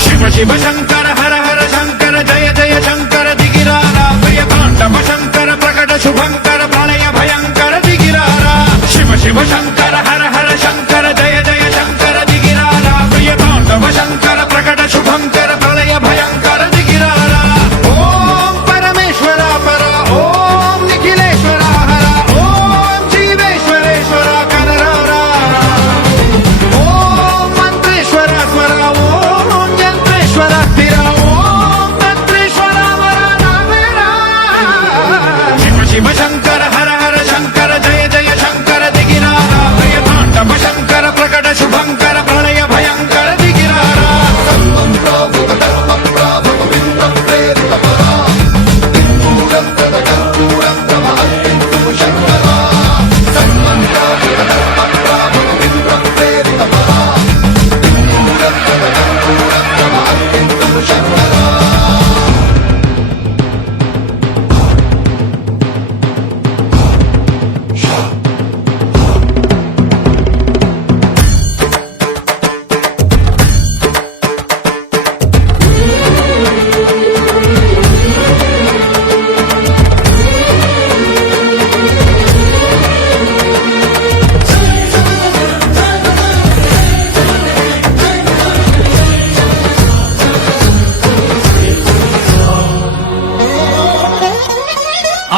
శివ శివ శంకర హర హర శంకర జయ జయ శంకర దిగిరారా ప్రియతాండవ శంకర ప్రకట శుభంకర ప్రళయ భయంకర దిగిరారా శివ శివ శంకర హర హర శంకర జయ జయ శంకర దిగిరారా ప్రియతాండవ శంకర ప్రకట శుభంకర ప్రళయ భయంకర దిగిరారా ఓం పరమేశ్వర పర ఓం నిఖిలేశ్వర హర ఓం జీవేశ్వరేశ్వర కనరారా ఓం మంత్రేశ్వర స్వర ఓం యంత్రేశ్వర స్థిర ఓం తంత్రేశ్వర వరదావేరా శివ శివ శంకర హర హర శంకర జయ జయ శంకర దిగిరారా ప్రియతాండవ శంకర ప్రకట శుభంకర ప్రళయ భయంకర దిగిరారా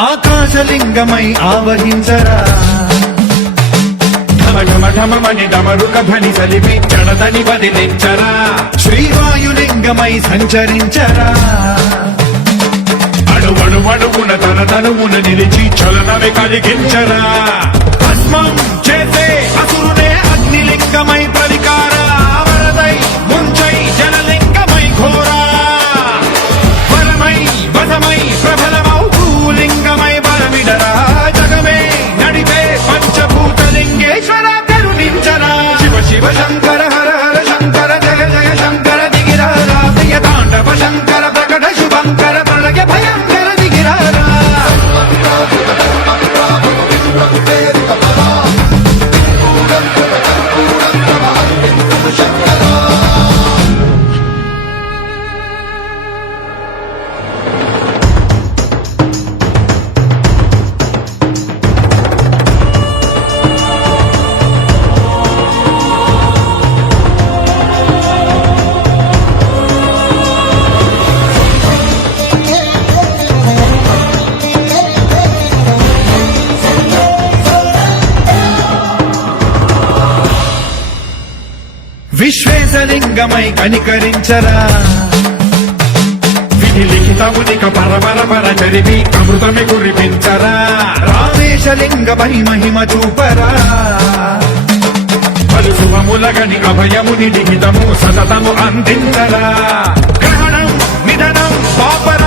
ఆకాశలింగమై ఆవహించరా ఢమ ఢమ ఢమమని డమరుక ధ్వని సలిపి జడదని వదిలించరా శ్రీవాయులింగమై సంచరించరా అణువణువున తన తనువున నిలిచి చలనమే కలిగించరా భస్మం చేసే అసురునే అగ్నిలింగమై పరికారా వరదై ముంచై జనలింగమై ఘోరా వరమై వసమై ప్రబలమౌ భూలింగమై బలమిడరా జగమే నడిపే పంచభూతలింగేశ్వర కరుణించరా శివ శివ శంకర హర హర శంకర జయ జయ శంకర దిగిరారా ప్రియతాండవ శంకర ప్రకట శుభంకర ప్రళయ భయంకర దిగిరారా విశ్వేశలింగమై కనికరించరా విధి లిఖితమునిక పరపర పర చరివి అమృతమి కురిపించరా రామేశలింగమై మహిమ చూపరా పలు శుభములగని అభయముని లిఖితము సతతము అందించరా గ్రహణం నిధనం పాపర